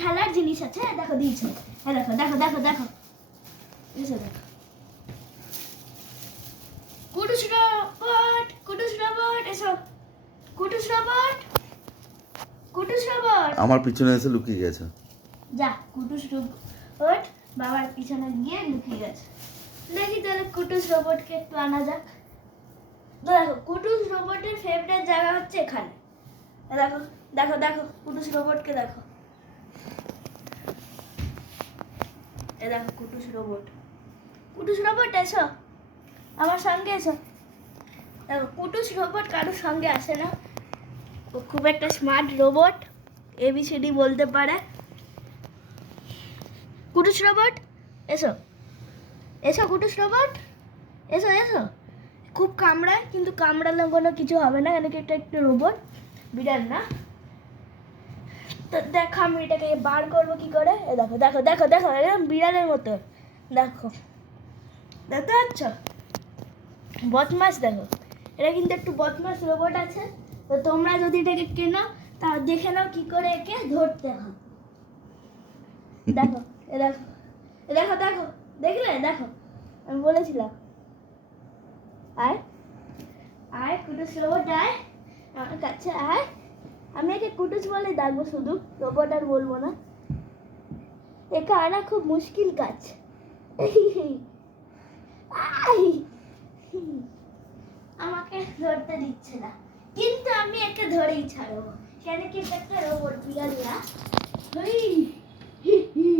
খেলার জিনিস আছে। হ্যাঁ, দেখো দিয়েছ। হ্যাঁ দেখো দেখো দেখো দেখো। এসো দেখো। কুটুস রোবট কুটুস রোবট এসো। কুটুস রোবট কুটুস রোবট আমার পিছনে এসে লুকিয়ে গেছে। যা কুটুস রোবট বাবার পিছনে গিয়ে লুকিয়ে গেছে। দেখি তাহলে কুটুস রোবটকে একটু আনা যাক। দেখো কুটুস রোবটের ফেভারিট জায়গা হচ্ছে এখানে। দেখো দেখো দেখো কুটুস রোবটকে দেখো। দেখো, কুটুস রোবট কুটুস রোবট এসো। আমার সঙ্গে এসো। দেখো, কুটুস রোবট কারোর সঙ্গে আসে না। ও খুব একটা স্মার্ট রোবট এবিসিডি বলতে পারে। কুটুস রোবট এসো। এসো, কুটুস রোবট এসো এসো। খুব কামড়ায়, কিন্তু কামড়ালে কোনো কিছু হবে না, কেন কি এটা একটু রোবট বিড়াল না? তো দেখো আমি এটাকে বার করব কি করে? দেখো দেখো দেখো দেখো, একদম বিড়ালের মতো। দেখো। দেখতে পাচ্ছ? বদমাস দেখো। এটা কিন্তু একটু বদমাস রোবট আছে। তো তোমরা যদি এটাকে কেনো, তা দেখে নাও কি করে একে ধরতে হয়। দেখো দেখো দেখো দেখো, দেখলে? দেখো, আমি বলেছিলাম। আয় আয়, কুটুস রোবট আয়, আমার কাছে আয়। আমি একে কুটুস বলে ডাকবো শুধু রোবট আর বলব না একে আনা খুব মুশকিল কাজ আমাকে ধরতে দিচ্ছে না কিন্তু আমি একে ধরেই ছাড়বো কেন কি একটা রোবট বিড়াল না হুই! হি, হি।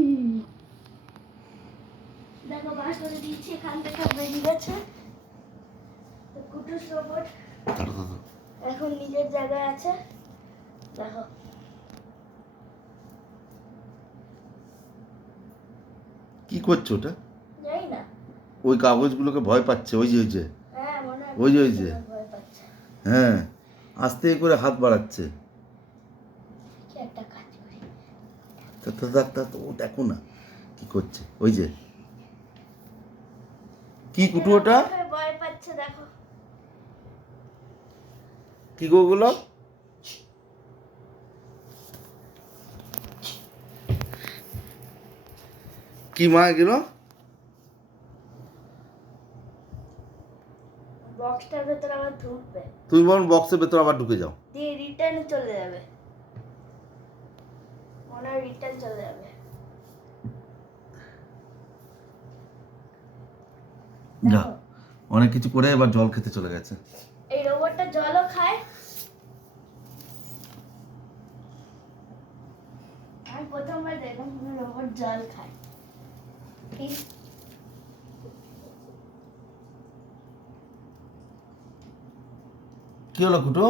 দেখো বাস করে দিচ্ছি এখান থেকে বেরিয়ে গেছে কুটুস রোবট দাঁড়া, দাঁড়া। এখন নিজের জায়গায় আছে কি করছ ওটা? ওই কাগজগুলোকে ভয় পাচ্ছে ওই যে ওই যে। হ্যাঁ ওই যে, ওই যে। হ্যাঁ আস্তে করে হাত বাড়াচ্ছে। ও দেখো না কি করছে ওই যে। কি কুটু ওটা? কি গো ওগুলো? কি মা এগুলো বক্সটার ভেতরে আবার ঢুকবে। তুমি বরং বক্সের ভেতর আবার ঢুকে যাও। দিয়ে রিটার্ন চলে যাবে। হয় রিটার্ন চলে যাবে। যা অনেক কিছু করে এবার জল খেতে চলে গেছে। এই রোবটটা জলও খায়। আমি প্রথমবার দেখলাম রোবট জল খায়। কি? হলো কুটু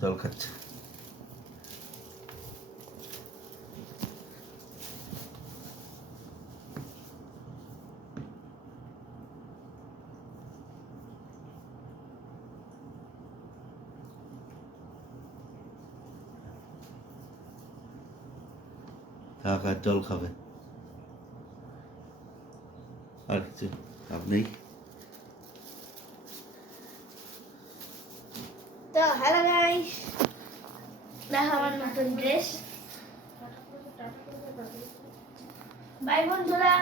জল খাচ্ছে আর জল খাবে আর কিছু লাভ নেই? তো হ্যালো গাইস দেখা আমার নতুন ড্রেস বাই বন্ধুরা।